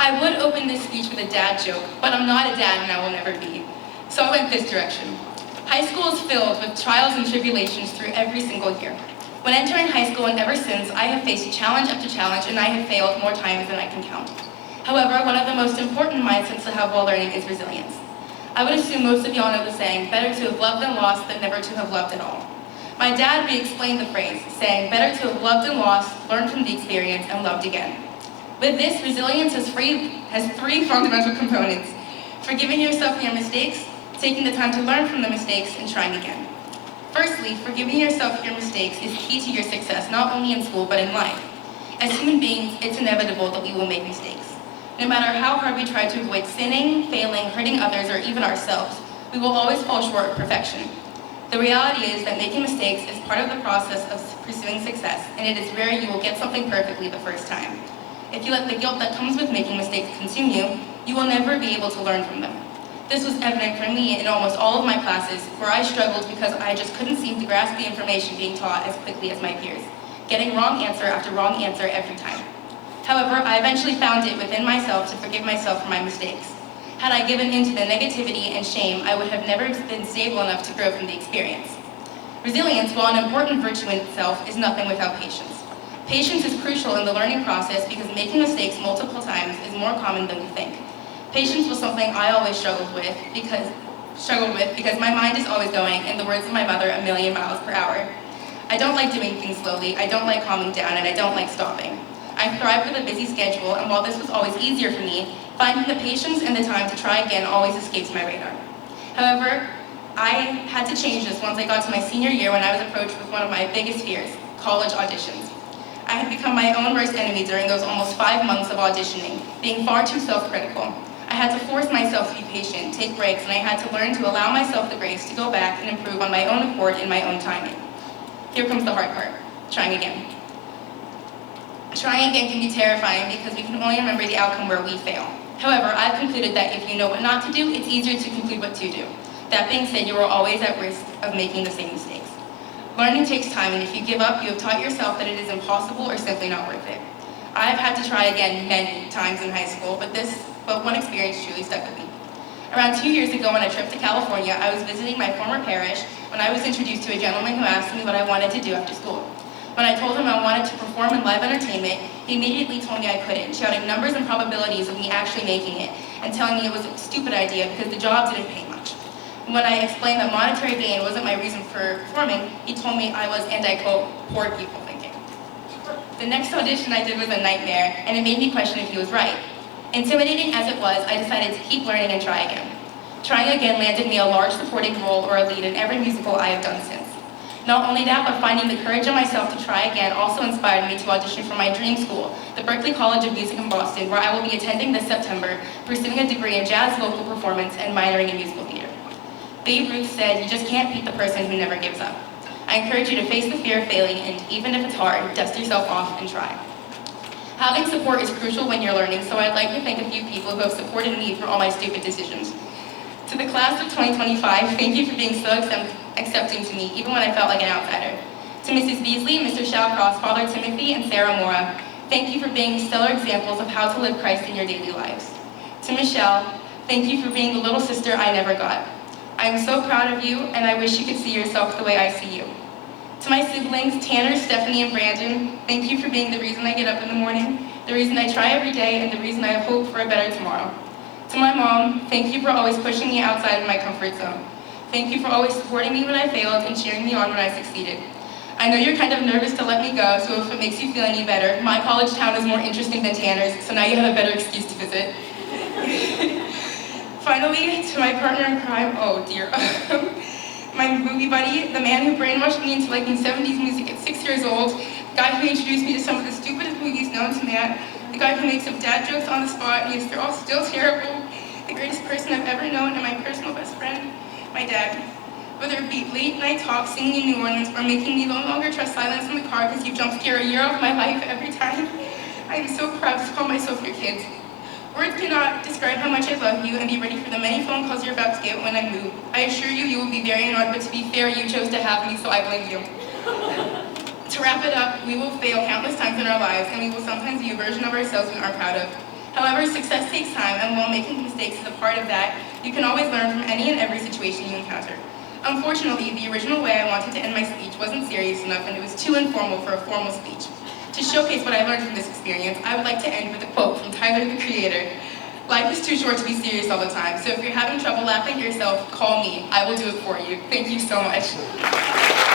I would open this speech with a dad joke, but I'm not a dad and I will never be. So I went this direction. High school is filled with trials and tribulations through every single year. When entering high school and ever since, I have faced challenge after challenge and I have failed more times than I can count. However, one of the most important mindsets to have while learning is resilience. I would assume most of y'all know the saying, better to have loved and lost than never to have loved at all. My dad re-explained the phrase, saying, better to have loved and lost, learned from the experience, and loved again. With this, resilience has three fundamental components: forgiving yourself for your mistakes, taking the time to learn from the mistakes, and trying again. Firstly, forgiving yourself for your mistakes is key to your success, not only in school, but in life. As human beings, it's inevitable that we will make mistakes. No matter how hard we try to avoid sinning, failing, hurting others, or even ourselves, we will always fall short of perfection. The reality is that making mistakes is part of the process of pursuing success, and it is rare you will get something perfectly the first time. If you let the guilt that comes with making mistakes consume you, you will never be able to learn from them. This was evident for me in almost all of my classes, where I struggled because I just couldn't seem to grasp the information being taught as quickly as my peers, getting wrong answer after wrong answer every time. However, I eventually found it within myself to forgive myself for my mistakes. Had I given in to the negativity and shame, I would have never been stable enough to grow from the experience. Resilience, while an important virtue in itself, is nothing without patience. Patience is crucial in the learning process because making mistakes multiple times is more common than we think. Patience was something I always struggled with because my mind is always going, in the words of my mother, a million miles per hour. I don't like doing things slowly, I don't like calming down, and I don't like stopping. I thrive with a busy schedule, and while this was always easier for me, finding the patience and the time to try again always escapes my radar. However, I had to change this once I got to my senior year when I was approached with one of my biggest fears, college auditions. I had become my own worst enemy during those almost 5 months of auditioning, being far too self-critical. I had to force myself to be patient, take breaks, and I had to learn to allow myself the grace to go back and improve on my own accord in my own timing. Here comes the hard part, trying again. Trying again can be terrifying because we can only remember the outcome where we fail. However, I've concluded that if you know what not to do, it's easier to conclude what to do. That being said, you are always at risk of making the same mistakes. Learning takes time, and if you give up, you have taught yourself that it is impossible or simply not worth it. I've had to try again many times in high school, but one experience truly stuck with me. Around 2 years ago on a trip to California, I was visiting my former parish when I was introduced to a gentleman who asked me what I wanted to do after school. When I told him I wanted to perform in live entertainment, he immediately told me I couldn't, shouting numbers and probabilities of me actually making it, and telling me it was a stupid idea because the job didn't pay much. When I explained that monetary gain wasn't my reason for performing, he told me I was, and I quote, poor people thinking. The next audition I did was a nightmare, and it made me question if he was right. Intimidating as it was, I decided to keep learning and try again. Trying again landed me a large supporting role or a lead in every musical I have done since. Not only that, but finding the courage in myself to try again also inspired me to audition for my dream school, the Berklee College of Music in Boston, where I will be attending this September, pursuing a degree in jazz vocal performance and minoring in musical theater. Babe Ruth said, "You just can't beat the person who never gives up." I encourage you to face the fear of failing, and even if it's hard, dust yourself off and try. Having support is crucial when you're learning, so I'd like to thank a few people who have supported me through all my stupid decisions. To the class of 2025, thank you for being so accepting to me, even when I felt like an outsider. To Mrs. Beasley, Mr. Shallcross, Father Timothy, and Sarah Mora, thank you for being stellar examples of how to live Christ in your daily lives. To Michelle, thank you for being the little sister I never got. I am so proud of you, and I wish you could see yourself the way I see you. To my siblings, Tanner, Stephanie, and Brandon, thank you for being the reason I get up in the morning, the reason I try every day, and the reason I hope for a better tomorrow. To my mom, thank you for always pushing me outside of my comfort zone. Thank you for always supporting me when I failed and cheering me on when I succeeded. I know you're kind of nervous to let me go, so if it makes you feel any better, my college town is more interesting than Tanner's, so now you have a better excuse to visit. Finally, to my partner in crime, oh dear, my movie buddy, the man who brainwashed me into liking 70s music at 6 years old, the guy who introduced me to some of the stupidest movies known to man, the guy who makes up dad jokes on the spot and he's all still terrible, the greatest person I've ever known, and my personal best friend, my dad. Whether it be late night talks singing in New Orleans or making me no longer trust silence in the car because you jump scare a year of my life every time, I am so proud to call myself your kids. Words cannot describe how much I love you, and be ready for the many phone calls you're about to get when I move. I assure you, you will be very honored, but to be fair, you chose to have me, so I blame you. To wrap it up, we will fail countless times in our lives, and we will sometimes be a version of ourselves we aren't proud of. However, success takes time, and while making mistakes is a part of that, you can always learn from any and every situation you encounter. Unfortunately, the original way I wanted to end my speech wasn't serious enough, and it was too informal for a formal speech. To showcase what I learned from this experience, I would like to end with a quote from Tyler, the Creator. Life is too short to be serious all the time, so if you're having trouble laughing at yourself, call me. I will do it for you. Thank you so much.